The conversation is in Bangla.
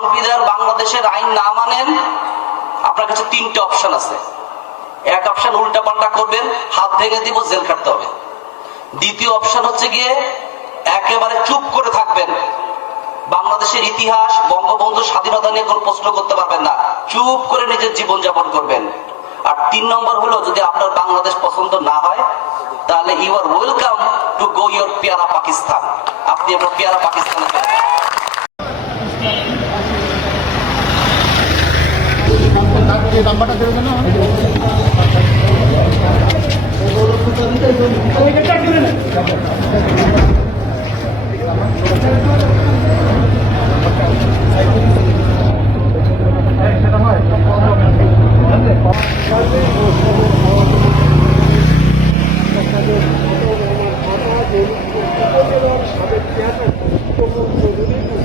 সংবিধান বাংলাদেশের আইন না মানেন, আপনার কাছে তিনটে অপশন আছে। এক অপশন উল্টা পাল্টা করবেন, হাত ভেঙে দিব, জেল কাটতে হবে। দ্বিতীয় অপশন হচ্ছে গিয়ে একেবারে চুপ করে থাকবেন, বাংলাদেশের ইতিহাস, বঙ্গবন্ধু স্বাধীনতা নিয়ে কোনো প্রশ্ন করতে পারবেন না, চুপ করে নিজের জীবন যাপন করবেন। আর 3 নম্বর হলো, যদি আপনার বাংলাদেশ পছন্দ না হয় তাহলে you are welcome to go your পেয়ারা পাকিস্তান। আপনি আপনার পেয়ারা পাকিস্তানে চলে যান। নাম্বারটা দেবেন না? সাবেক